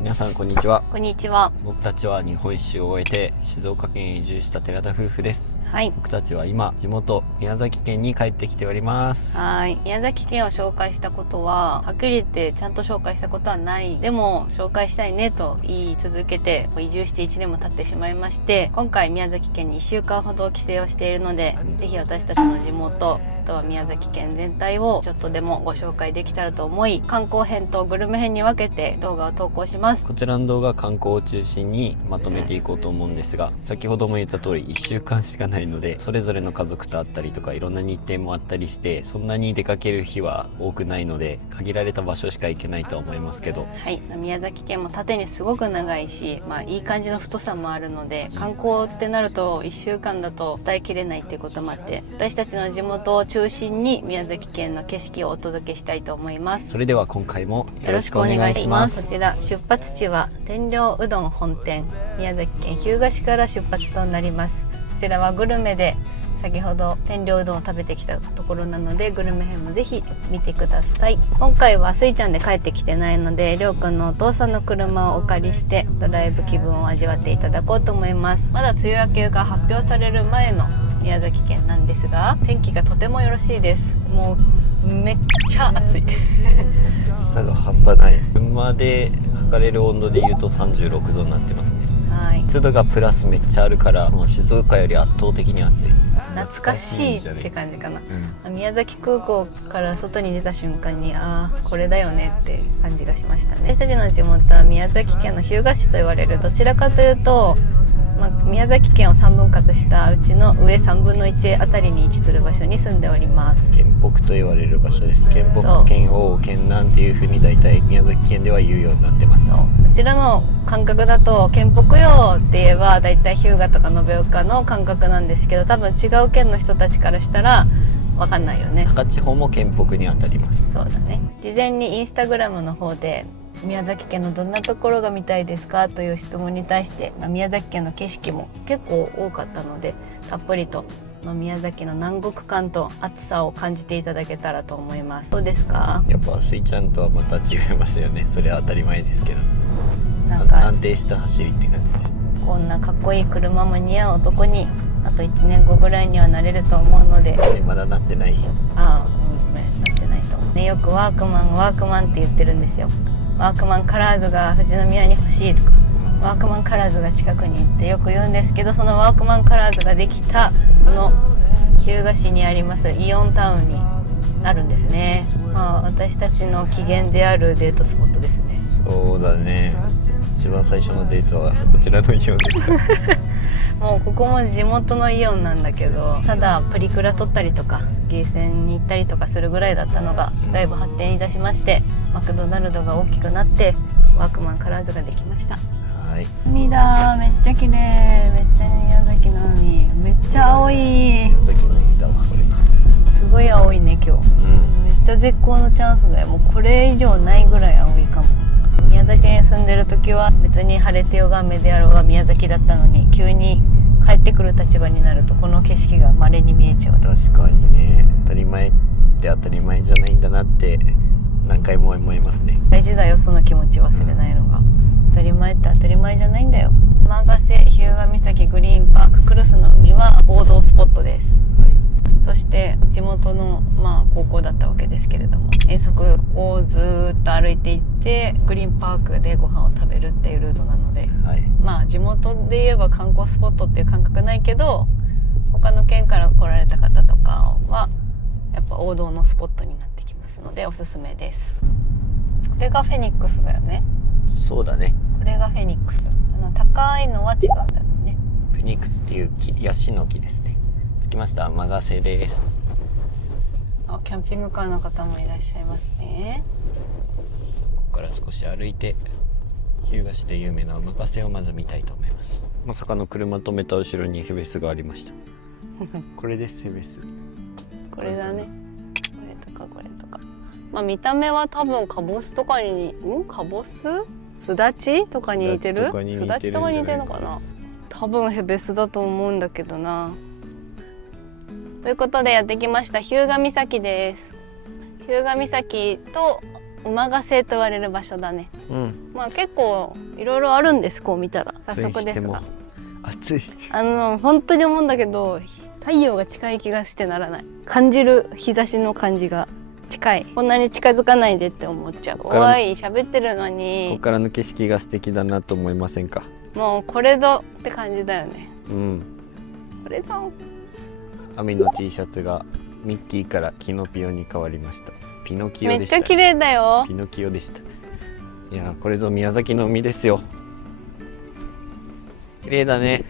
皆さんこんにちは。こんにちは。僕たちは日本一周を終えて静岡県へ移住した寺田夫婦です。はい。僕たちは今地元宮崎県に帰ってきております。はい。宮崎県を紹介したことははっきり言ってちゃんと紹介したことはない。でも紹介したいねと言い続けて移住して1年も経ってしまいまして、今回宮崎県に1週間ほど帰省をしているので、ぜひ私たちの地元、あとは宮崎県全体をちょっとでもご紹介できたらと思い、観光編とグルメ編に分けて動画を投稿します。こちらの動画は観光を中心にまとめていこうと思うんですが、先ほども言った通り1週間しかないので、それぞれの家族と会ったりとかいろんな日程もあったりして、そんなに出かける日は多くないので限られた場所しか行けないとは思いますけど、はい、宮崎県も縦にすごく長いし、いい感じの太さもあるので、観光ってなると1週間だと伝えきれないっていうこともあって、私たちの地元を中心に宮崎県の景色をお届けしたいと思います。それでは今回もよろしくお願いします。こちら出発地は天領うどん本店、宮崎県日向市から出発となります。こちらはグルメで先ほど天領うどんを食べてきたところなので、グルメ編もぜひ見てください。今回はスイちゃんで帰ってきてないので、りょうくんのお父さんの車をお借りしてドライブ気分を味わっていただこうと思います。まだ梅雨明けが発表される前の宮崎県なんですが、天気がとてもよろしいです。もうめっちゃ暑い暑さが半端ない。車で測れる温度で言うと36度になってますね。はい、湿度がプラスめっちゃあるから、もう静岡より圧倒的に暑い。懐かしいって感じかな、宮崎空港から外に出た瞬間に、これだよねって感じがしましたね。私たちの地元は宮崎県の日向市と言われる、どちらかというと、宮崎県を3分割したうちの上3分の1あたりに位置する場所に住んでおります。県北と言われる場所です。県北、県央、県南っていう風に大体宮崎県では言うようになってます。こちらの感覚だと県北よって言えば大体日向とか延岡の感覚なんですけど、多分違う県の人たちからしたら分かんないよね。高千穂も県北にあたります。そうだね。事前にインスタグラムの方で宮崎県のどんなところが見たいですかという質問に対して、宮崎県の景色も結構多かったので、たっぷりと、宮崎の南国感と暑さを感じていただけたらと思います。どうですか？やっぱスイちゃんとはまた違いますよね。それは当たり前ですけど、なんか安定した走りって感じです。こんなかっこいい車も似合う男にあと1年後ぐらいにはなれると思うので。まだなってない。なってないとね。よくワークマンって言ってるんですよ。ワークマンカラーズが富士宮に欲しいとか、ワークマンカラーズが近くにってよく言うんですけど、そのワークマンカラーズができたこの日向市にありますイオンタウンになるんですね。私たちの起源であるデートスポットですね。そうだね。一番最初のデートはこちらのイオンですかもうここも地元のイオンなんだけど、ただプリクラ撮ったりとかゲーセンに行ったりとかするぐらいだったのが、だいぶ発展いたしまして、マクドナルドが大きくなってワークマンカラーズができました。はい。海だ、めっちゃ綺麗。めっちゃ宮崎の海めっちゃ青い。宮崎の海だわこれ。すごい青いね今日、めっちゃ絶好のチャンスだよ。もうこれ以上ないぐらい青いかも。宮崎に住んでる時は別に晴れてようが雨であろうが宮崎だったのに、急に帰ってくる立場になるとこの景色が稀に見えちゃう。確かにね。当たり前って当たり前じゃないんだなって何回も思いますね。大事だよ、その気持ち忘れないのが。当たり前って当たり前じゃないんだよ。天ヶ瀬日向岬グリーンパーククルスの海は王道スポットです。そして地元の高校だったわけですけれども、遠足をずーっと歩いていってグリーンパークでご飯を食べるっていうルートなので、地元で言えば観光スポットっていう感覚ないけど、他の県から来られた方とかはやっぱ王道のスポットになってきますのでおすすめです。これがフェニックスだよね。そうだね。これがフェニックス。高いのは違うんだよね。フェニックスっていう木、ヤシの木ですね。着きました。天ヶ瀬です。キャンピングカーの方もいらっしゃいますね。ここから少し歩いて日向市で有名な天ヶ瀬をまず見たいと思います。まさかの車止めた後ろにヘベスがありましたこれです。ヘベスこれだね。これとか見た目は多分カボスとかにカボスすだちとかに似てる。すだちとかに似てるのかな。多分ヘベスだと思うんだけどな。ということでやってきました日向岬です。日向岬と馬ヶ瀬と言われる場所だね。まあ結構いろいろあるんです、こう見たら。早速ですが、暑い。本当に思うんだけど、太陽が近い気がしてならない。感じる日差しの感じが近い。こんなに近づかないでって思っちゃう。怖い、喋ってるのに。ここからの景色が素敵だなと思いませんか？もうこれぞって感じだよね。これぞ。網の T シャツがミッキーからキノピオに変わりました。ピノキオでした。めっちゃ綺麗だよ。ピノキオでした。いやこれぞ宮崎の海ですよ。綺麗だね。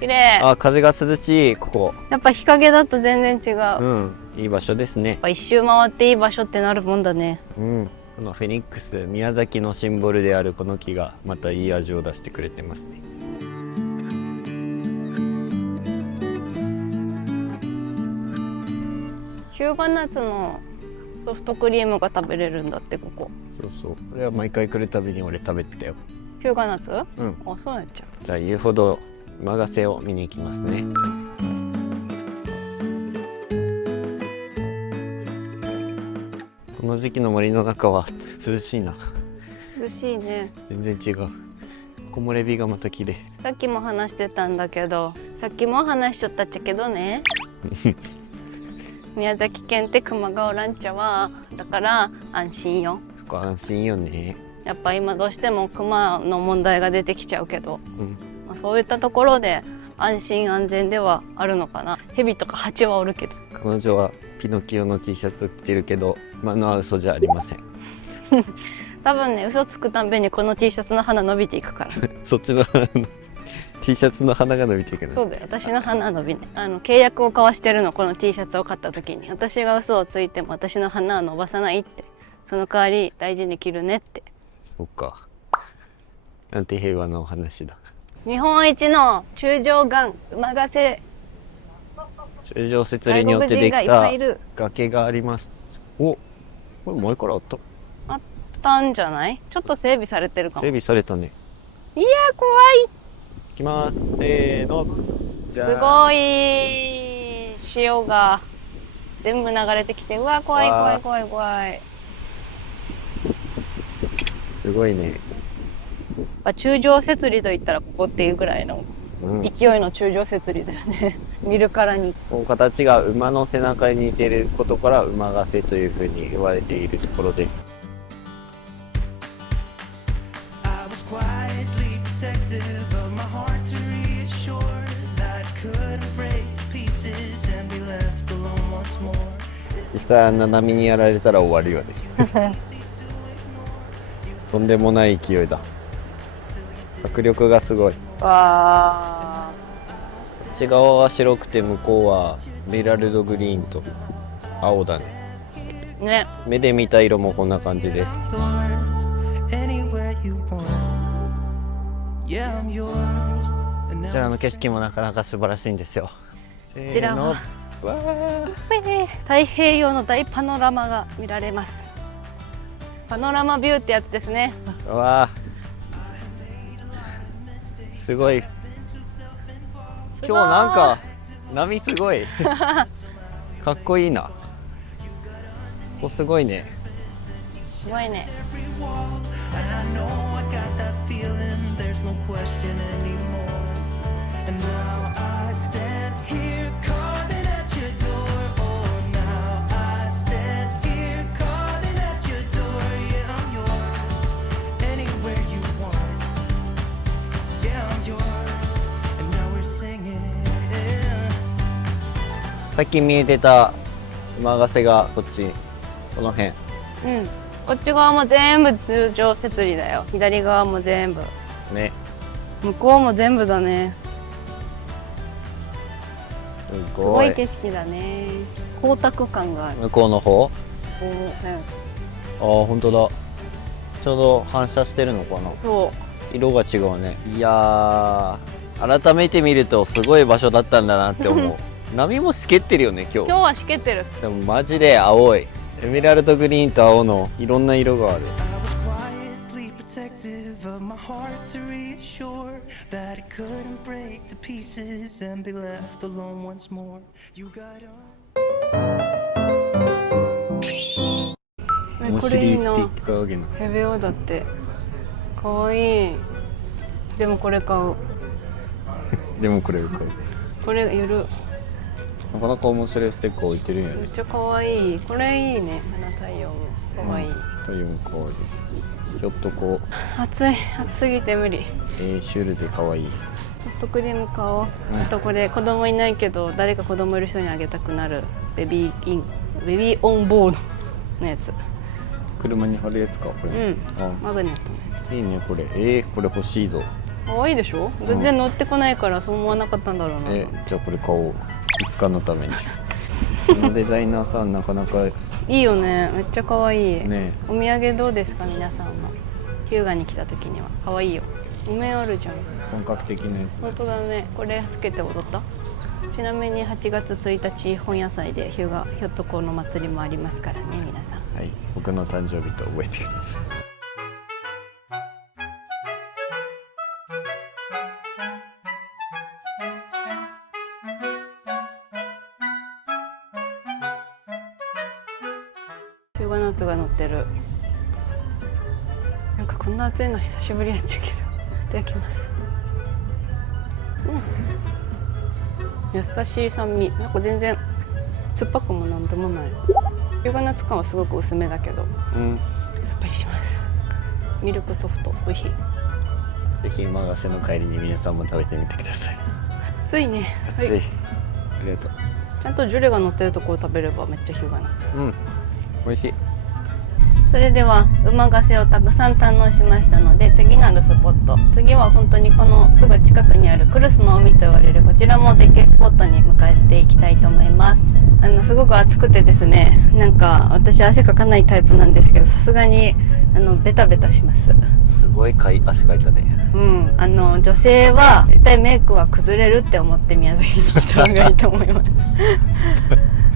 綺麗。あ、風が涼しい。ここやっぱ日陰だと全然違う。いい場所ですね。やっぱ一周回っていい場所ってなるもんだね。このフェニックス、宮崎のシンボルであるこの木がまたいい味を出してくれてますね。日向夏のソフトクリームが食べれるんだって、ここ。そうそう。これは毎回来るたびに俺食べてたよ。日向夏？あ、そうやっちゃう。じゃあ言うほど馬ヶ瀬を見に行きますね。この時期の森の中は涼しいな。涼しいね。全然違う。木漏れ日がまた綺麗。さっきも話してたんだけど、さっきも話しちゃったっちゃけどね。宮崎県って熊がおらんちゃわ。だから安心よ。そこ安心よね。やっぱ今どうしても熊の問題が出てきちゃうけど、まあ、そういったところで安心安全ではあるのかな。蛇とか蜂はおるけど。彼女はピノキオの T シャツを着てるけど、今のは嘘じゃありません。多分ね、嘘つくたんびにこの T シャツの花伸びていくから。そっちのT シャツの花が伸びていくの。そうだよ、私の花伸びね。契約を交わしてるの、この T シャツを買った時に。私が嘘をついても私の花は伸ばさないって。その代わり大事に着るねって。そっか。なんて平和なお話だ。日本一の中条岩馬ヶ瀬。中条設理によってできた崖があります。お、これ前からあった？あったんじゃない？ちょっと整備されてるかも。整備されたね。いやー、怖い。いきます。せーの。すごい潮が全部流れてきて、うわ、怖い怖い怖い怖い。すごいね。中条設理といったらここっていうぐらいの勢いの中条設理だよね。見るからに。この形が馬の背中に似ていることから馬ヶ瀬というふうに言われているところです。実際あんな波にやられたら終わるよね。とんでもない勢いだ。迫力がすごい。わこっち側は白くて向こうはベラルドグリーンと青だね。ね。目で見た色もこんな感じです。こちらの景色もなかなか素晴らしいんですよ。こちらは太平洋の大パノラマが見られます。パノラマビューってやつですね。わあ、すごい。今日なんか波すごい。かっこいいな。ここすごいね。すごいね。さっき見えてた馬ヶ瀬がこっち、この辺。こっち側も全部通常設理だよ。左側も全部。ね。向こうも全部だね。すすごい。ごい景色だね。光沢感がある。向こうの方？ああ、本当だ。ちょうど反射してるのかな。そう。色が違うね。いやー、改めて見るとすごい場所だったんだなって思う。波もしけってるよね、今日。今日はしけってる。でもマジで青い。エメラルドグリーンと青のいろんな色がある。モシリースティッカーあげな。ヘベオだって。かわいい。でもこれ買う。でもこれ買う。これいる。なかなか面白いステッカー置いてるんやね。めっちゃかわいい。これいいね。花太陽もかわいい。太陽もかわいい。ちょっとこう暑い。暑すぎて無理。シュールでかわいい。ソフトクリーム買おう。あとこれ子供いないけど誰か子供いる人にあげたくなるベビーオンボードのやつ。車に貼るやつかこれ。マグネットね。いいねこれ。これ欲しいぞ。可愛いでしょ。全然乗ってこないからそう思わなかったんだろうな。じゃあこれ買おう。いつかのために。このデザイナーさんなかなかいいよね。めっちゃ可愛い。ね。お土産どうですか皆さんは。日向に来た時には可愛いよ。梅あるじゃん。本格的なやつ。本当だね。これつけて踊った。ちなみに8月1日本野祭で日向ひょっとこの祭りもありますからね皆さん。はい、僕の誕生日と覚えてください。日向ナッツが乗ってる。なんかこんな暑いの久しぶりやっちゃうけど。いただきます。優しい酸味。なんか全然酸っぱくもなんでもない。日向ナッツ感はすごく薄めだけど、さっぱりします。ミルクソフト美味しい。ぜひ馬ヶ瀬の帰りに皆さんも食べてみてください。暑いね。暑い、はい、ありがとう。ちゃんとジュレが乗ってるところを食べればめっちゃ日向ナッツ。美味しい。それでは馬ヶ瀬をたくさん堪能しましたので、次なるスポット、次は本当にこのすぐ近くにあるクルスの海と言われるこちらも絶景スポットに向かっていきたいと思います。すごく暑くてですね、なんか私汗かかないタイプなんですけど、さすがにベタベタします。すごい汗かいたね。女性は絶対メイクは崩れるって思って宮崎に来た方がいいと思います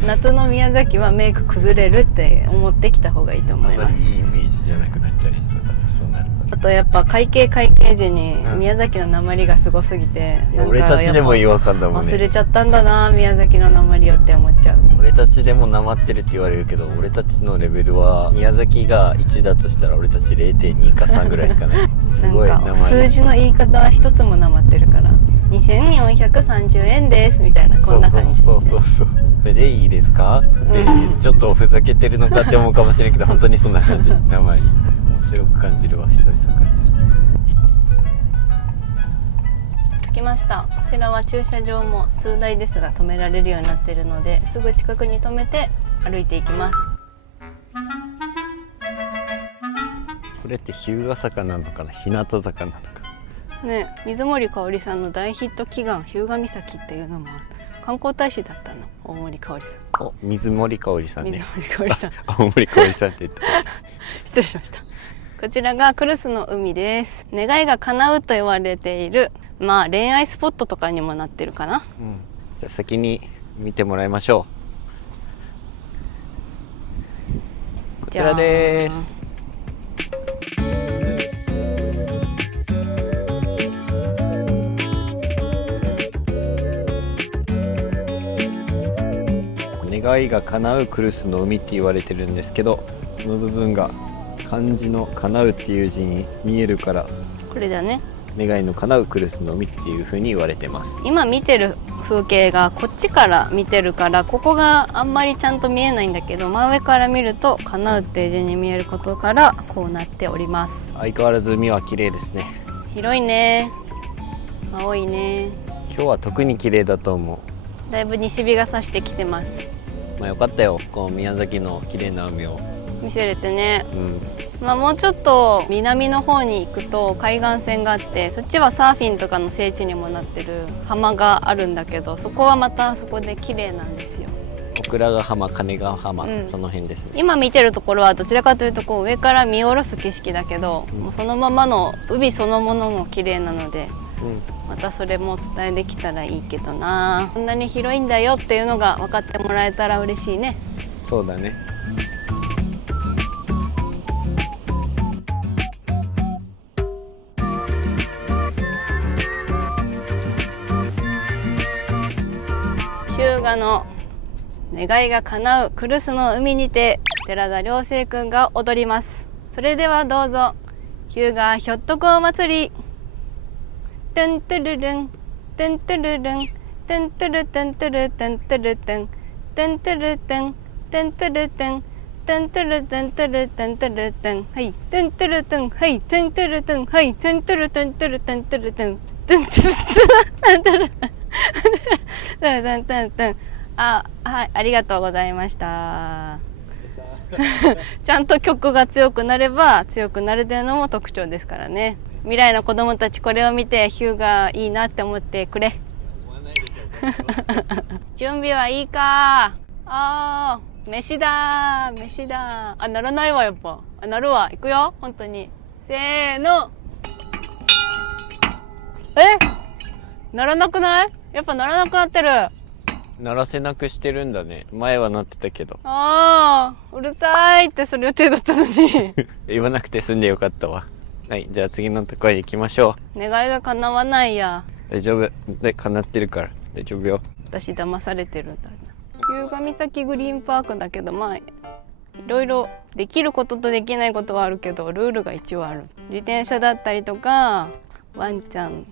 夏の宮崎はメイク崩れるって思ってきた方がいいと思います。いいイメージじゃなくなっちゃいそうだ。そうなると。あとやっぱ会計時に宮崎の訛りがすごすぎて、俺たちでも違和感だもんね。忘れちゃったんだな宮崎の訛りをって思っちゃう。俺たちでもなまってるって言われるけど、俺たちのレベルは宮崎が1だとしたら俺たち 0.2 か3ぐらいしかない。すごいなんか数字の言い方は一つもなまってるから、2430円ですみたいな、こんな感じで、そうこれでいいですかって、ちょっとふざけてるのかって思うかもしれんけど本当にそんな感じ。名前面白く感じるわ。久々感じる。着きました。こちらは駐車場も数台ですが止められるようになっているので、すぐ近くに止めて歩いていきます。これって日向坂なのかな、日向坂なのかね、水森かおりさんの大ヒット祈願日向岬っていうのも観光大使だったの。大森かおりさん。お、水森かおりさんね。水森かおりさん大森かおりさんって言った失礼しました。こちらがクルスの海です。願いが叶うと言われている、恋愛スポットとかにもなってるかな。じゃあ先に見てもらいましょう。こちらです。願いが叶うクルスの海って言われてるんですけど、この部分が漢字の叶うっていう字に見えるから、これだね。願いの叶うクルスの海っていう風に言われてます。今見てる風景がこっちから見てるから、ここがあんまりちゃんと見えないんだけど、真上から見ると叶うっていう字に見えることからこうなっております。相変わらず海は綺麗ですね。広いね。青いね。今日は特に綺麗だと思う。だいぶ西日が差してきてます。よかったよ、この宮崎の綺麗な海を見せれてね。もうちょっと南の方に行くと海岸線があって、そっちはサーフィンとかの聖地にもなってる浜があるんだけど、そこはまたそこで綺麗なんですよ。小倉ヶ浜、金ヶ浜、その辺ですね。今見てるところはどちらかというとこう上から見下ろす景色だけど、もうそのままの海そのものも綺麗なので、またそれもお伝えできたらいいけどな。こんなに広いんだよっていうのが分かってもらえたら嬉しいね。そうだね。日向の願いが叶うクルスの海にて寺田良生くんが踊ります。それではどうぞ。ヒューガーひょっとこ祭り。トゥントゥルルン、トゥントゥルルン、トゥントゥルトゥントゥルトゥントゥルトゥン、トゥントゥルトゥン、トゥントゥルトゥン、トゥントゥルトゥントゥルトゥントゥルトゥン、はい、トゥントゥルトゥン、はい、トゥントゥルトゥン、はい、トゥントゥルトゥントゥルトゥントゥルトゥン、トゥントゥルトゥン、トゥントゥルトゥン、トゥントゥルトゥン、トゥントゥン。あ、はい、ありがとうございました。ちゃんと曲が強くなれば強くなるというのも特徴ですからね。未来の子供たちこれを見てヒューがいいなって思ってくれ。準備はいいか。あー、飯だー、飯だー。あ、ならないわ、やっぱ。あ、なるわ。いくよ、本当に。せーの。ならなくない？やっぱならなくなってる。鳴らせなくしてるんだね。前はなってたけど。あー、うるさいってする予定だったのに。言わなくて済んでよかったわ。はい、じゃあ次のところへ行きましょ願いが叶わないや。う。大丈夫。で、叶ってるから。大丈夫よ。私騙されてるんだな。日向岬グリーンパークだけど、まあいろいろできることとできないことはあるけど、ルールが一応ある。自転車だったりとか、ワンちゃん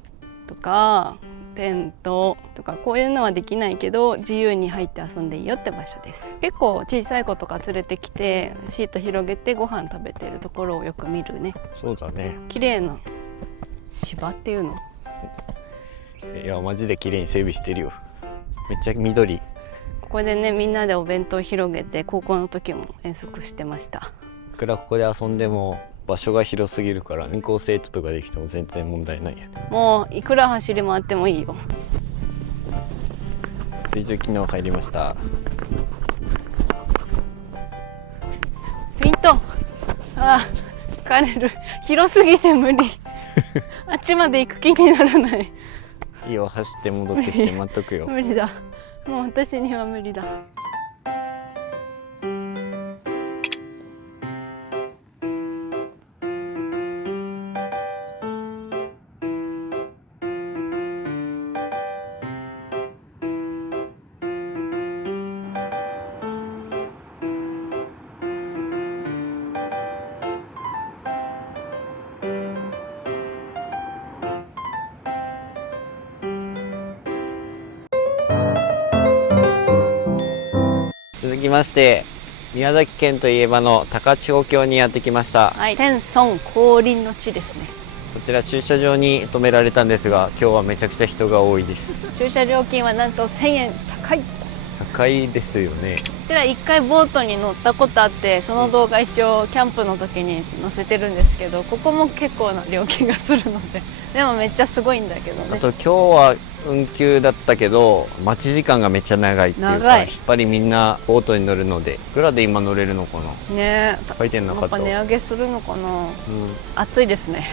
とかテントとか、こういうのはできないけど自由に入って遊んでいいよって場所です。結構小さい子とか連れてきてシート広げてご飯食べてるところをよく見るね。そうだね。綺麗な芝っていうの。いや、マジで綺麗に整備してるよ。めっちゃ緑。ここでね、みんなでお弁当広げて高校の時も遠足してました。いくらここで遊んでも場所が広すぎるから二校生徒とかできても全然問題ないや。もういくら走り回ってもいいよ。水上機能入りました。ピント。あー、疲れる。広すぎて無理。あっちまで行く気にならない。いいよ、走って戻ってきて待っとくよ。無理だ。もう私には無理だ。続きまして宮崎県といえばの高千穂峡にやってきました。はい、天孫降臨の地ですね。こちら駐車場に止められたんですが、今日はめちゃくちゃ人が多いです。駐車料金はなんと1000円。高い。高いですよね。こちら1回ボートに乗ったことあって、その動画一応キャンプの時に載せてるんですけど、ここも結構な料金がするので、でもめっちゃすごいんだけどね。あと今日は運休だったけど待ち時間がめっちゃ長いっていうか、長い。やっぱりみんなボートに乗るので、いくらで今乗れるのかな。ねえ、書いてんなかった。やっぱ値上げするのかな。うん、暑いですね。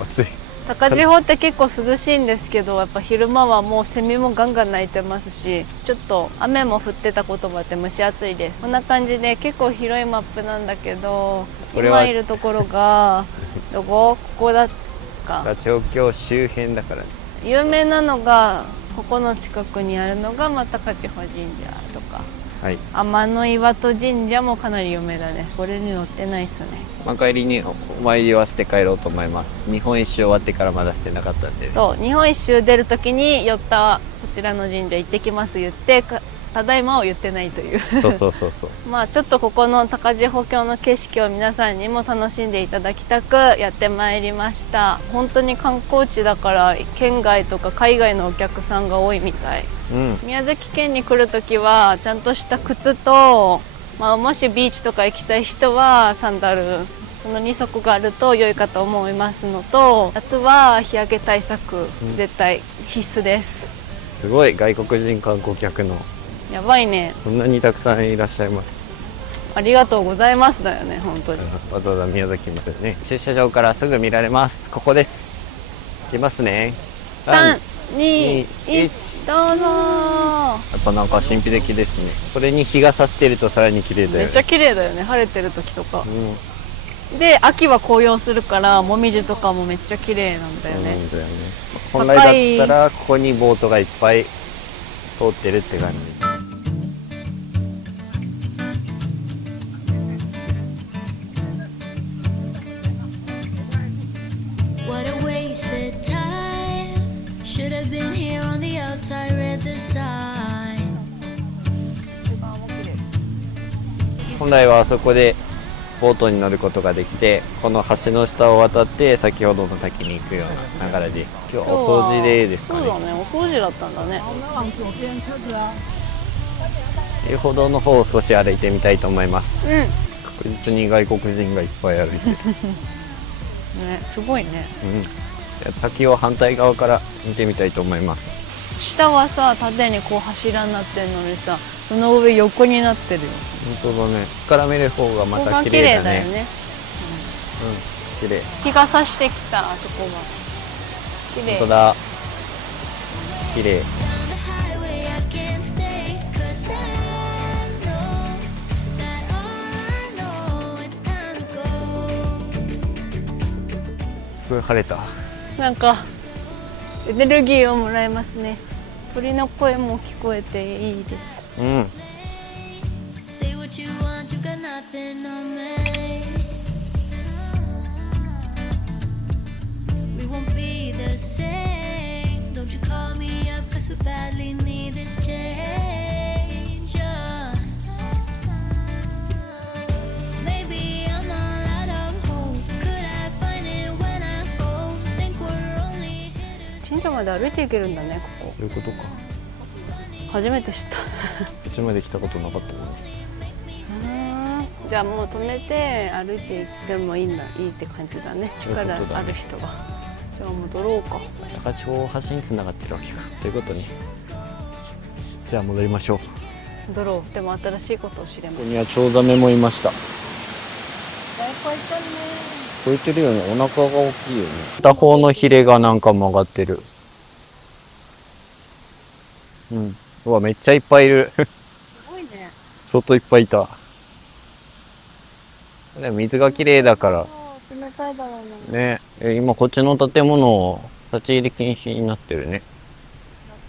暑い。高千穂って結構涼しいんですけど、やっぱ昼間はもうセミもガンガン鳴いてますし、ちょっと雨も降ってたこともあって蒸し暑いです。こんな感じで結構広いマップなんだけど、これは今いるところがどこ？ここだか。高千穂峡周辺だからね。有名なのがここの近くにあるのが高千穂神社とか、はい、天の岩戸神社もかなり有名だね。これに載ってないっすね。帰りにお参りはして帰ろうと思います。日本一周終わってからまだしてなかったんで、ね、そう、日本一周出るときに寄ったこちらの神社行ってきます言って、ただいまを言ってないという。そうそうそうそうまあちょっとここの高千穂峡の景色を皆さんにも楽しんでいただきたくやってまいりました。本当に観光地だから県外とか海外のお客さんが多いみたい。うん、宮崎県に来るときはちゃんとした靴と、もしビーチとか行きたい人はサンダル、その2足があると良いかと思いますのと、夏は日焼け対策、絶対必須です。すごい外国人観光客のやばいね。こんなにたくさんいらっしゃいます。ありがとうございますだよね、本当に。わざわざ宮崎までね。駐車場からすぐ見られます。ここです。行きますね。3、2、1、どうぞ。やっぱなんか神秘的ですね。これに日が差してるとさらに綺麗だよね。めっちゃ綺麗だよね、晴れてる時とか。うん、で、秋は紅葉するからもみじとかもめっちゃ綺麗なんだよね。そうだよね。本来だったらここにボートがいっぱい通ってるって感じ。本来はあそこでボートに乗ることができて、この橋の下を渡って先ほどの滝に行くような流れで、今日はお掃除でですかね。そうだね、お掃除だったんだね。遊歩道の方を少し歩いてみたいと思います。うん。確実に外国人がいっぱい歩いてる。ね、すごいね。じゃあ滝を反対側から見てみたいと思います。下はさ、縦にこう柱になってるのにさ、その上横になってるよ。本当だね。ここから見る方がまここが綺た綺麗だね。麗だよね。綺麗。日が差してきた、あそこが。綺麗。本当だ。綺麗。 Down the highway I can't stay 'cause I know that all I know it's time to go すごい晴れた。なんかエネルギーをもらえますね。鳥の声も聞こえていいです。うん。 Say what you want, you got nothing on me We won't be the same Don't you call me up cause we badly need this change Maybe I'm all out of hope Could I find it when I go Think we're only here to 神社まで歩いていけるんだね、こそういうことか。こ。初めて知った。こっちまで来たことなかったね。じゃあもう止めて歩いていってもいいんだ、いいって感じだね。そういうことだね力ある人が。じゃあ戻ろうか。高千穂大橋に繋がってるわけか。ということに。じゃあ戻りましょう。こ戻ろう。でも新しいことを知れます。こにはチョウザメもいました。大根いたね。こえてるよね。お腹が大きいよね。片方のヒレがなんか曲がってる。うん。うわ、めっちゃいっぱいいる。すごいね。外いっぱいいた。でも水が綺麗だから。冷たいだろうね。ね。今こっちの建物、立ち入り禁止になってるね。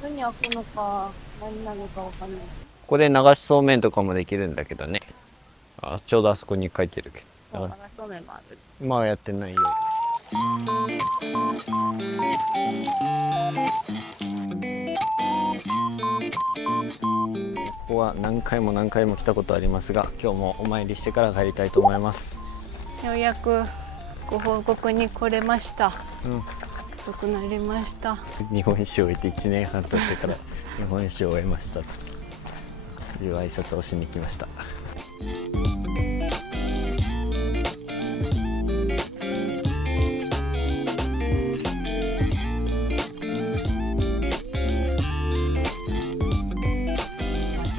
夏に開くのか、何なのかわかんない。ここで流しそうめんとかもできるんだけどね。あ、ちょうどあそこに書いてるけど。流しそうめんもある。今はやってないよ。ここは何回も何回も来たことありますが、今日もお参りしてから帰りたいと思います。ようやくご報告に来れました。うん。遅くなりました。日本酒を終えて1年半経ってから日本酒を終えましたという挨拶をしに来ました。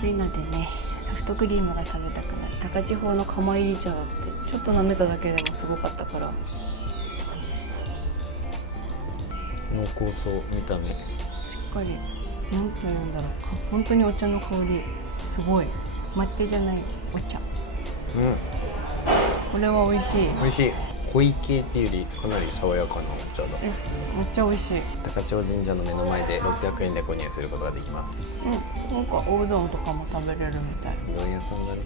暑いのでね、ソフトクリームが食べたくない。高千穂の釜入り茶だってちょっと舐めただけでもすごかったから。濃厚そう見た目。しっかり、なんていうんだろうか、本当にお茶の香りすごい。抹茶じゃないお茶。これは美味しい。美味しい。濃い系っていうよりかなり爽やかなお茶だ。めっちゃ美味しい。高千穂神社の目の前で600円で購入することができます。なんかおうどんとかも食べれるみたい。うどん屋さんだね。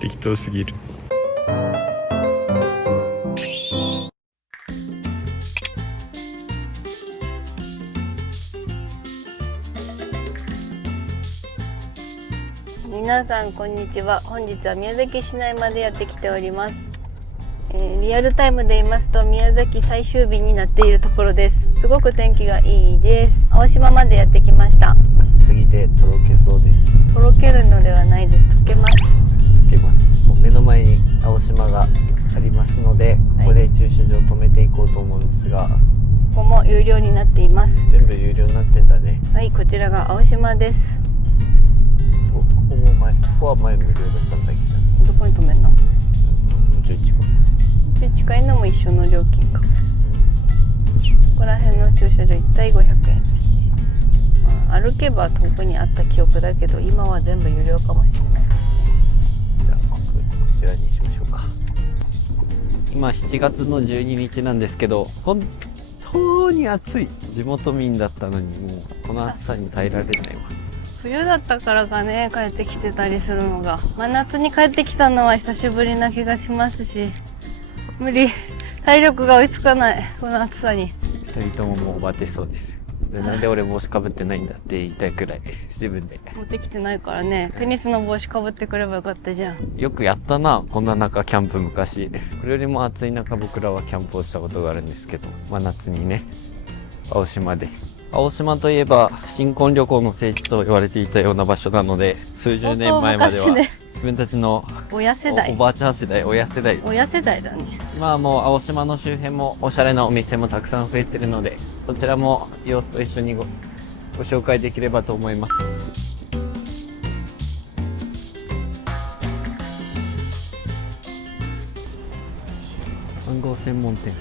適当すぎる。皆さんこんにちは。本日は宮崎市内までやってきております。リアルタイムで言いますと宮崎最終日になっているところです。すごく天気がいいです。青島までやってきました。暑すぎてとろけそうです。とろけるのではないです。溶けます。溶けます。もう目の前に青島がありますので、ここで駐車場止めていこうと思うんですが、ここも有料になっています。全部有料になってんだね。はい、こちらが青島です。ここも前、ここは前無料だったんだけど、どこに止めるの？もうちょい近く。近いのも一緒の料金か。ここら辺の駐車場1体500円ですね。歩けば遠くにあった記憶だけど今は全部有料かもしれないですね。じゃあこちらにしましょうか。今7月の12日なんですけど、本当に暑い。地元民だったのにもうこの暑さに耐えられないわ。冬だったからかね、帰ってきてたりするのが。真夏に帰ってきたのは久しぶりな気がしますし、無理。体力が追いつかない、この暑さに。2人とももうバテそうです。でなんで俺帽子かぶってないんだって言いたいくらい自分で。持ってきてないからね。テニスの帽子かぶってくればよかったじゃん。よくやったな、こんな中キャンプ昔。これよりも暑い中僕らはキャンプをしたことがあるんですけど、真夏にね、青島で。青島といえば新婚旅行の聖地と言われていたような場所なので、数十年前までは相当昔ね。自分たちの親世代。おばあちゃん世代、親世代、親世代だね。今はもう青島の周辺もおしゃれなお店もたくさん増えてるので、そちらも様子と一緒にご紹介できればと思います。マンゴー専門店。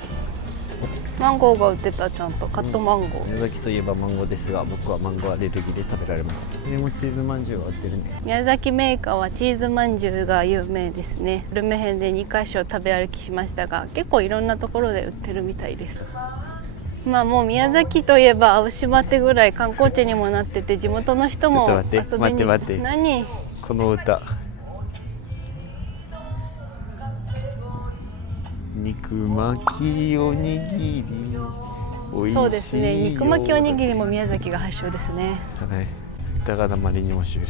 マンゴーが売ってた、ちゃんとカットマンゴー。宮崎といえばマンゴーですが、僕はマンゴーアレルギーで食べられません。でもチーズまんじゅうは売ってるね。宮崎メーカーはチーズまんじゅうが有名ですね。グルメ編で2カ所食べ歩きしましたが、結構いろんなところで売ってるみたいです。まあもう宮崎といえば青島ってぐらい観光地にもなってて、地元の人も遊びに。ちょっと待って待って何？この歌。肉巻きおにぎりおいしいよ。そうですね。肉巻きおにぎりも宮崎が発祥ですね。はい、歌があまりにもシュー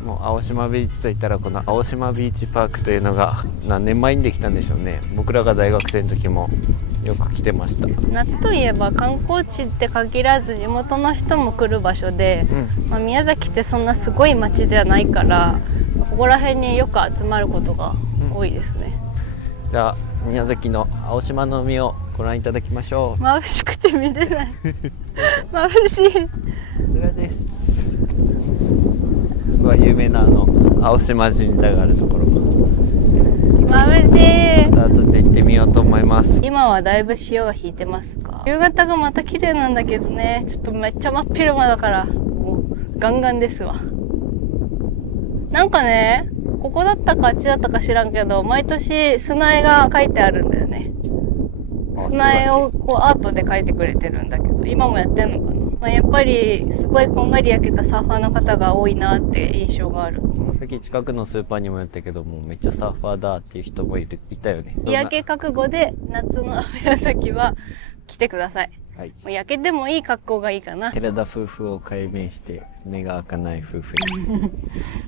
ル。もう青島ビーチといったらこの青島ビーチパークというのが何年前にできたんでしょうね。僕らが大学生の時もよく来てました。夏といえば観光地って限らず地元の人も来る場所で、まあ、宮崎ってそんなすごい街ではないから、ここら辺によく集まることが多いですね。じゃあ宮崎の青島の海をご覧いただきましょう。眩しくて見れない眩しい。こちらです。ここは有名な青島神社があるところ。眩しい。後で行ってみようと思います。今はだいぶ潮が引いてますか。夕方がまた綺麗なんだけどね、ちょっとめっちゃ真っ昼間だからもうガンガンですわ。なんかね、ここだったかあっちだったか知らんけど、毎年砂絵が描いてあるんだよね。砂絵をこうアートで描いてくれてるんだけど、今もやってんのかな。まあ、やっぱりすごいこんがり焼けたサーファーの方が多いなって印象がある。さっき近くのスーパーにもやったけども、めっちゃサーファーだっていう人もいたよね。日焼け覚悟で夏の宮崎は来てください。はい、もう焼けてもいい格好がいいかな。寺田夫婦を改名して目が開かない夫婦に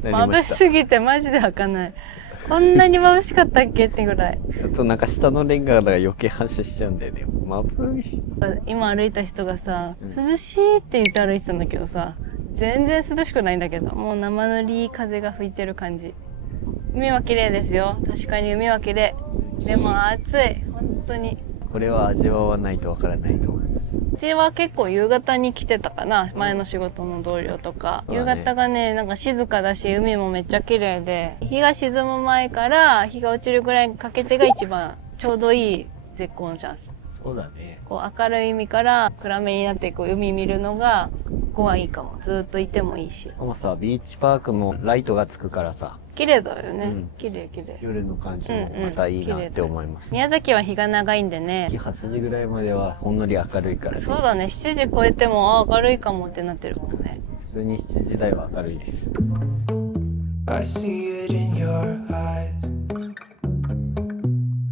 なりま眩しした。すぎてマジで開かない。こんなに眩しかったっけってぐらい。あとなんか下のレンガが余計反射しちゃうんだよね。眩い。今歩いた人がさ、涼しいって言って歩いてたんだけどさ、全然涼しくないんだけど、もう生ぬりい風が吹いてる感じ。海は綺麗ですよ。確かに海は綺麗。でも暑い。本当に。これは味わわないとわからないと思います。うちは結構夕方に来てたかな。前の仕事の同僚とか。夕方がね、なんか静かだし、海もめっちゃ綺麗で、日が沈む前から日が落ちるぐらいにかけてが一番ちょうどいい絶好のチャンス。そうだね。こう明るい海から暗めになっていく海見るのが、ここはいいかも。ずっといてもいいし。でもさ、ビーチパークもライトがつくからさ、綺麗だよね。うん綺麗綺麗。夜の感じもまたいいなって思います。宮崎は日が長いんでね。 8時ぐらいまではほんのり明るいからね。そうだね。7時超えても明るいかもってなってるもんね。普通に7時台は明るいです。 I see it in your eyes.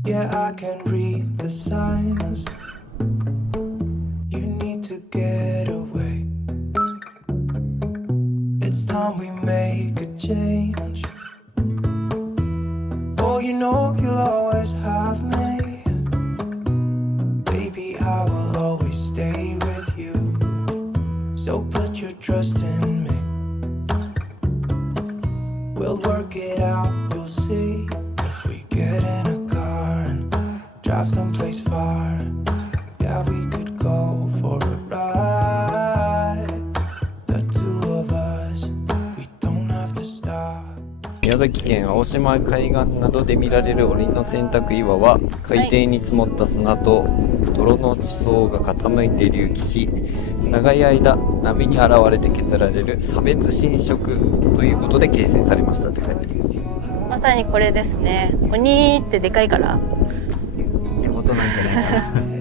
Yeah, I can read the signs. You need to get away. It's time we make a change. Oh, you know you'll always have me. Baby, I will always stay with you. So put your trust in me. We'll work it out, you'll see. If we get in a car and drive someplace far, yeah, we could go for a ride. The two of us, we don't have to stop. 宮崎県青島海岸などで見られる檻の洗濯岩は、海底に積もった砂と泥の地層が傾いて隆起し、長い間波に現れて削られる差別侵食ということで形成されましたって書いてある。まさにこれですね。鬼ってでかいから。ってことなんじゃないかな。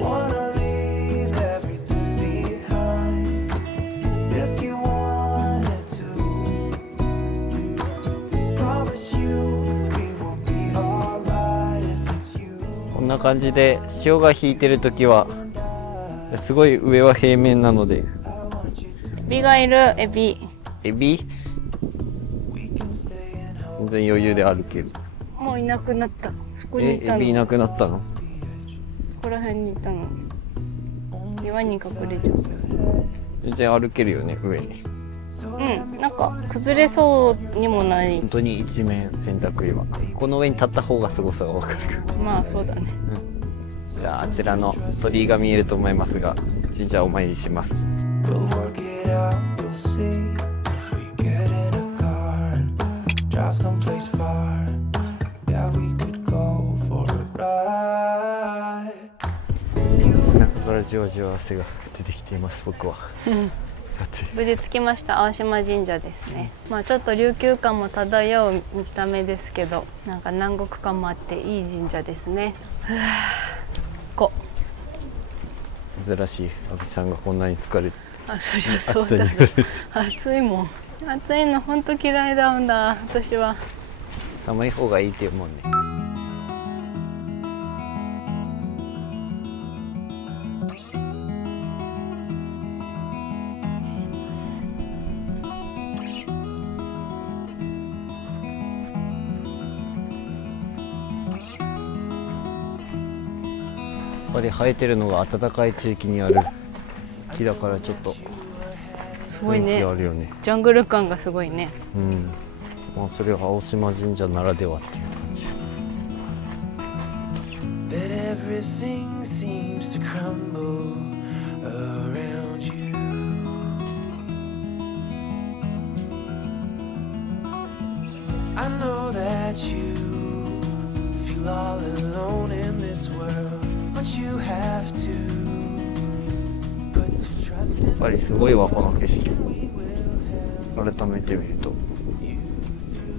Wanna leave everything behind. If you wanted to, promise you we will be alright. If な感じで潮が引いてる時はすごい上は平面なので。エビがいる。エビエビ全然余裕で歩ける。もういなくなった。そこにいたの。エビいなくなったの？ここら辺にいたの。岩に隠れちゃった。全然歩けるよね、上に。うん、なんか崩れそうにもない。本当に一面洗濯岩。この上に立った方がすごさがわかる。まあそうだね。じゃああちらの鳥居が見えると思いますが、神社お参りします。 We'll work it out, you'll see. If we get in a car and drive someplace far, yeah, we could go for a ride. 背中からじわじわ汗が出てきています、僕は。無事着きました。青島神社ですね。まあちょっと琉球感も漂う見た目ですけど、なんか南国感もあっていい神社ですね。こ珍しい阿部さんがこんなに疲れて。あ、そりゃそうだろ。暑いもん。暑いの本当嫌いなんだ私は。寒い方がいいって思うね。やっぱり生えてるのが暖かい地域にある木だからちょっとすごい雰囲気ね。あるよね。ジャングル感がすごいね。うん。まあそれは青島神社ならではっていう感じ。 That everything seems to crumble around you. I know that you feel all alone in this world, but you have to put your trust やっ in ぱりすごいわこの景色。改めて見ると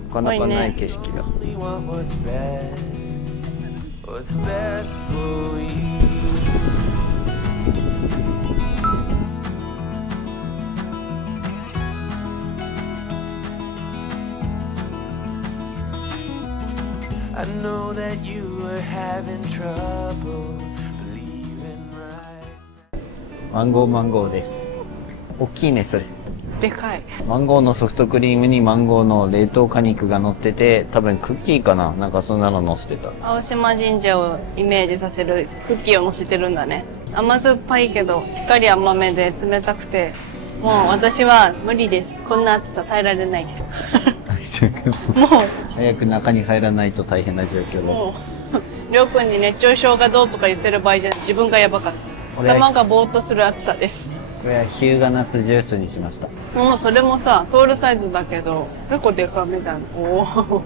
なかなかない景色だ。 only want what's best for you. I know that you are having trouble believing right. マンゴーです。大きいねそれ。でかい。マンゴーのソフトクリームにマンゴーの冷凍果肉が乗ってて、多分クッキーかな、なんかそんなの乗せてた。青島神社をイメージさせるクッキーを乗せてるんだね。甘酸っぱいけどしっかり甘めで冷たくて、もう私は無理です。こんな暑さ耐えられないです。も早く中に入らないと大変な状況う、だ。もう、りょうくんに熱中症がどうとか言ってる場合じゃない。自分がやばかった。俺頭がぼーっとする暑さです。これはヒューガナッツジュースにしました。もうそれもさ、トールサイズだけど、結構でかめだね。おー。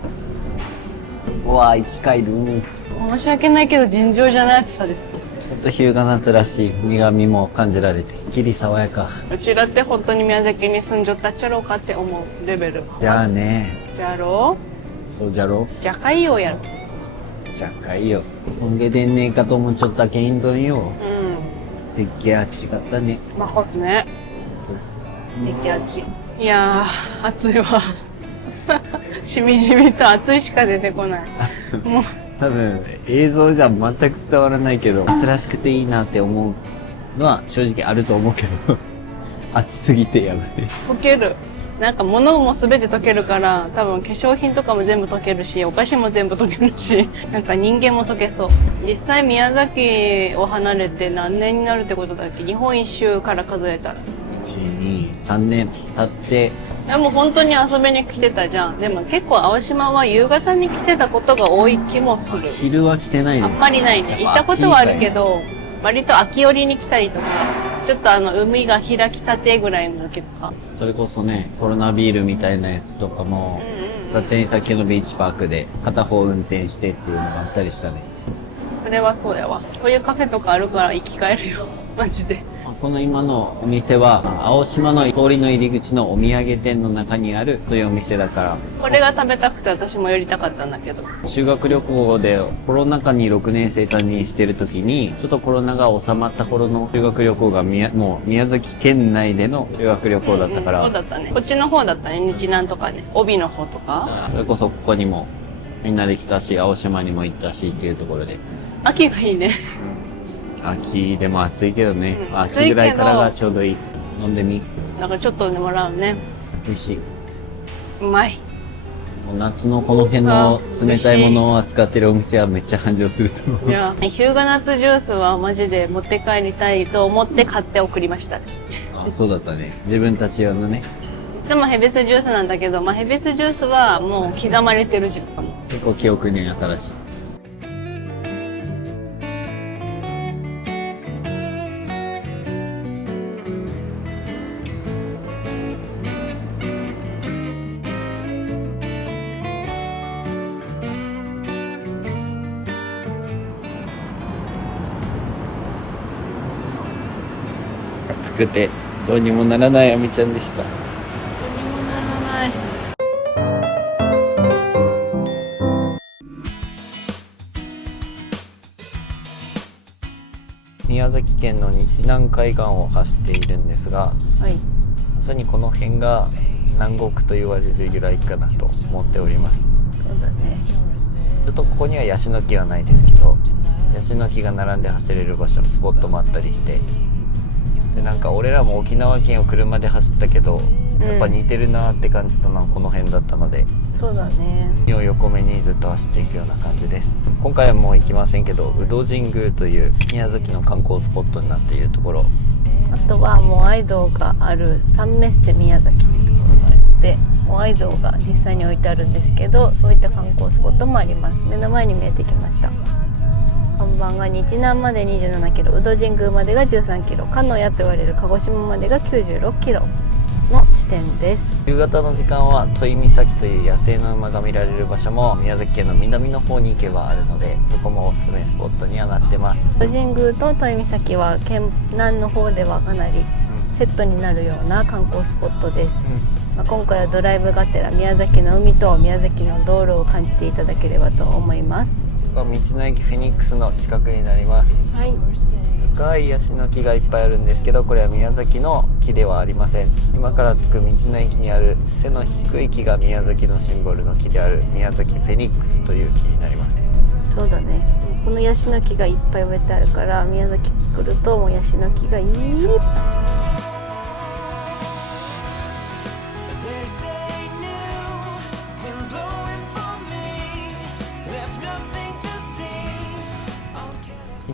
うわー、生き返る。申し訳ないけど尋常じゃない暑さです。ほんとヒューガナッツらしい苦味も感じられて、きり爽やか。うちだって本当に宮崎に住んじゃったっちゃろうかって思うレベル。じゃあね。じゃろそうじゃろ。じゃかいよやろ。じゃっかいよ。そんげでんねえかと思っちゃったけんどんよ。うん。てっけは違ったね。まこつね。激アチ。いやー、暑いわ。しみじみと暑いしか出てこない。もう。多分映像じゃ全く伝わらないけど、暑らしくていいなって思うのは正直あると思うけど、暑すぎてやばい。溶ける。なんか物も全て溶けるから、多分化粧品とかも全部溶けるし、お菓子も全部溶けるし、なんか人間も溶けそう。実際宮崎を離れて何年になるってことだっけ？日本一周から数えたら。1、2、3年経って、でも本当に遊びに来てたじゃん。でも結構青島は夕方に来てたことが多い気もする。昼は来てないね。あんまりないね。行ったことはあるけど、割と秋寄りに来たりとか、ちょっと海が開きたてぐらいの時とか。それこそね、コロナビールみたいなやつとかも、勝手に先のビーチパークで片方運転してっていうのがあったりしたね。それはそうやわ。こういうカフェとかあるから生き返るよ。マジで。この今のお店は、青島の通りの入り口のお土産店の中にあるそういうお店だから、これが食べたくて私も寄りたかったんだけど。修学旅行でコロナ禍に6年生担任してる時に、ちょっとコロナが収まった頃の修学旅行がもう宮崎県内での修学旅行だったから、そうだったね。こっちの方だったね。日南とかね。帯の方とか。それこそここにもみんなで来たし、青島にも行ったしっていうところで、秋がいいね。秋でも暑いけどね、うん秋ぐらいからがちょうどいい。飲んでみ。だからちょっとでもらうね。美味しい。うまい。もう夏のこの辺の冷たいものを扱ってるお店はめっちゃ繁盛すると思う。いや、日向夏ジュースはマジで持って帰りたいと思って買って送りました。いあ、そうだったね。自分たち用のね。つもヘビスジュースなんだけど、まあ、ヘビスジュースはもう刻まれてるじゃん。結構記憶に新しい。暑くてどうにもならないあみちゃんでした。何もならない。宮崎県の日南海岸を走っているんですが、はい。まさにこの辺が南国と言われる由来かなと思っております。そうだね。ちょっとここにはヤシの木はないですけど、ヤシの木が並んで走れる場所のスポットもあったりして、でなんか俺らも沖縄県を車で走ったけど、やっぱ似てるなって感じたのはこの辺だったので、そうだね。海を横目にずっと走っていくような感じです。今回はもう行きませんけど、宇土神宮という宮崎の観光スポットになっているところ、あとはモアイ像があるサンメッセ宮崎っていうところがあって、モアイ像が実際に置いてあるんですけど、そういった観光スポットもあります。目の前に見えてきました。看板が日南まで27キロ、宇土神宮までが13キロ、鹿屋と言われる鹿児島までが96キロの地点です。夕方の時間は戸井岬という野生の馬が見られる場所も宮崎県の南の方に行けばあるので、そこもおすすめスポットにはなってます。宇土神宮と戸井岬は県南の方ではかなりセットになるような観光スポットです。まあ、今回はドライブがてら宮崎の海と宮崎の道路を感じていただければと思います。道の駅フェニックスの近くになります。はい。深いヤシの木がいっぱいあるんですけど、これは宮崎の木ではありません。今から着く道の駅にある背の低い木が宮崎のシンボルの木である宮崎フェニックスという木になります。そうだね。このヤシの木がいっぱい植えてあるから、宮崎来るともうヤシの木がいっぱい。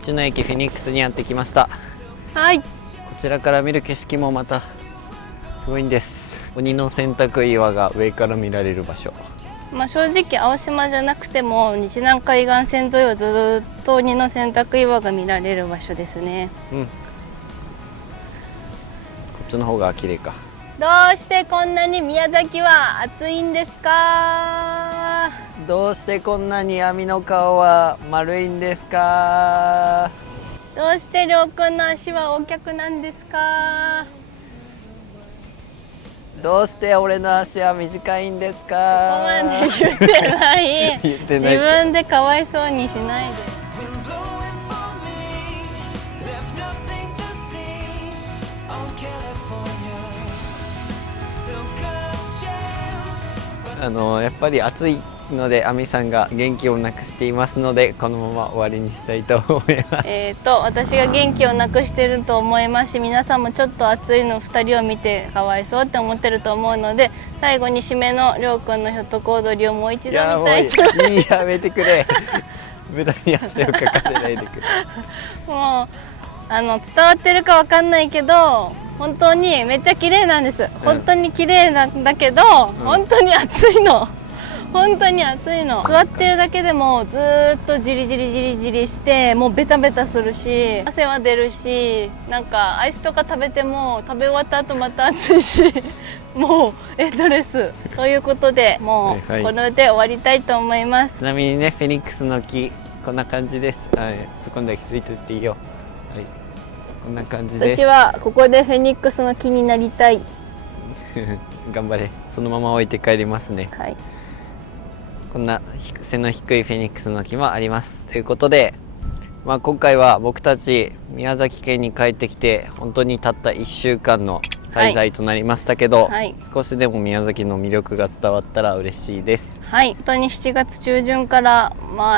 道の駅フェニックスにやってきました。はい。こちらから見る景色もまたすごいんです。鬼の洗濯岩が上から見られる場所。まあ正直青島じゃなくても日南海岸線沿いはずっと鬼の洗濯岩が見られる場所ですね。こっちの方が綺麗か。どうしてこんなに宮崎は暑いんですか？どうしてこんなに網の顔は丸いんですか？どうしてりょうくんの足は大脚なんですか？どうして俺の足は短いんですか？ここまで言ってない。言ってない。自分でかわいそうにしないで。やっぱり暑いので亜美さんが元気をなくしていますので、このまま終わりにしたいと思います。私が元気をなくしてると思いますし、皆さんもちょっと暑いの2人を見てかわいそうって思ってると思うので、最後に締めのりょうくんのひょっとこ踊りをもう一度見たいと思います。やめてくれ。無駄に汗をかかせないでくれ。もう伝わってるかわかんないけど、本当にめっちゃ綺麗なんです。本当に綺麗なんだけど、本当に暑いの。本当に暑いの。座ってるだけでもずーっとじりじりじりじりして、もうベタベタするし、汗は出るし、なんかアイスとか食べても食べ終わった後また暑いし、もうドレスということで、もうこれで終わりたいと思います。ちなみにね、フェニックスの木こんな感じです。そこにだけついてっていいよ。はい、こんな感じです。私はここでフェニックスの木になりたい。頑張れ。そのまま置いて帰りますね。はい。こんな背の低いフェニックスの木もあります。ということで、今回は僕たち宮崎県に帰ってきて本当にたった1週間の滞在となりましたけど、はい少しでも宮崎の魅力が伝わったら嬉しいです。はい、本当に7月中旬から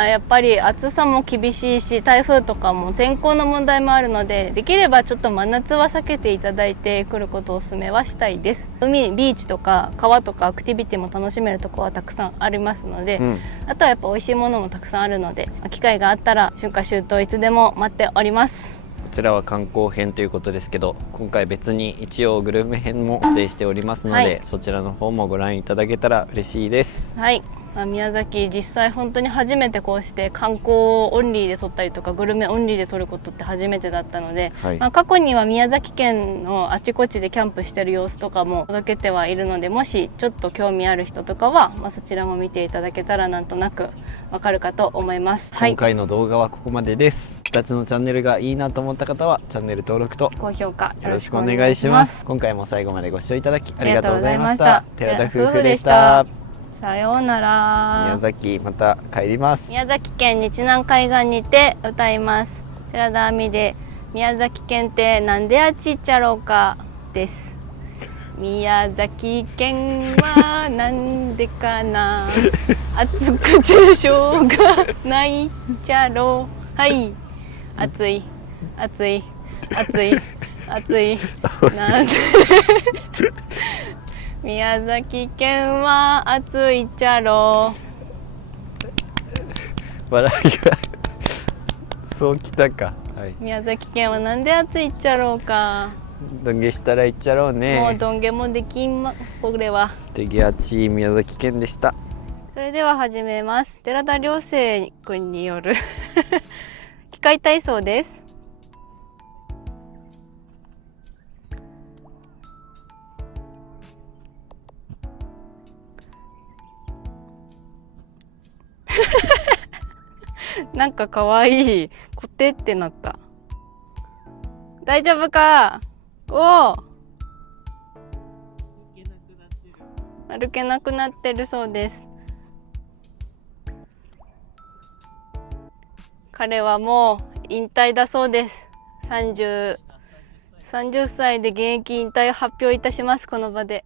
やっぱり暑さも厳しいし、台風とかも天候の問題もあるので、できればちょっと真夏は避けていただいて来ることをお勧めはしたいです。海、ビーチとか川とかアクティビティも楽しめるところはたくさんありますので、あとはやっぱ美味しいものもたくさんあるので、機会があったら春夏秋冬いつでも待っております。こちらは観光編ということですけど、今回別に一応グルメ編も撮影しておりますので、はい、そちらの方もご覧いただけたら嬉しいです。はい、宮崎実際本当に初めてこうして観光オンリーで撮ったりとかグルメオンリーで撮ることって初めてだったので、はい、過去には宮崎県のあちこちでキャンプしてる様子とかも届けてはいるので、もしちょっと興味ある人とかは、そちらも見ていただけたらなんとなくわかるかと思います。今回の動画はここまでです。僕たちのチャンネルがいいなと思った方はチャンネル登録と高評価よろしくお願いします。今回も最後までご視聴いただきありがとうございました。寺田夫婦でした。さようなら。宮崎また帰ります。宮崎県日南海岸にて歌います。寺田亜美で宮崎県ってなんであちっちゃろうかです。宮崎県はなんでかな暑くてしょうがないじゃろう。はい、暑い暑い暑い暑いなんで宮崎県は暑いじゃろう。笑いがそうきたか、はい、宮崎県はなんで暑いっちゃろうか。どんげしたらいっちゃろうね。もうどんげもできんこれは。てげあち宮崎県でした。それでは始めます。寺田良生君による機械体操です。なんかかわいい。コテってなった。大丈夫か。おお。歩けなくなってるそうです。彼はもう引退だそうです。30歳で現役引退を発表いたします、この場で。